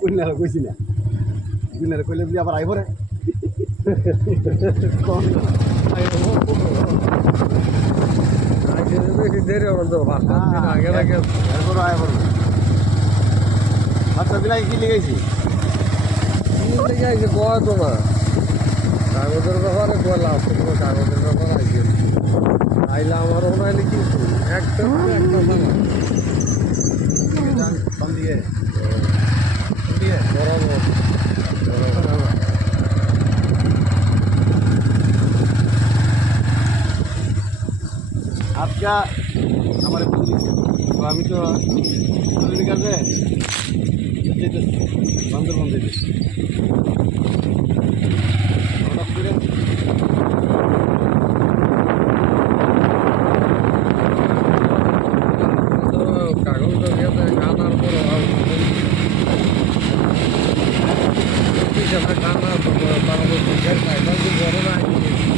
কন্যারা কইছি না কন্যারা কইলে বলি আবার আইবর আচ্ছা বিলাই কি লিখেছি কাগজের ব্যাপারে বললাম কোনো কাগজের ব্যাপার আইসে আইলে আমার মনে হয় কি একটা একটা দিয়ে বরাবর আজকা আমার তো আমি তো কাজে যেতেছি जमा काम बाबा गुजर पाएगा गुजर आएँगे।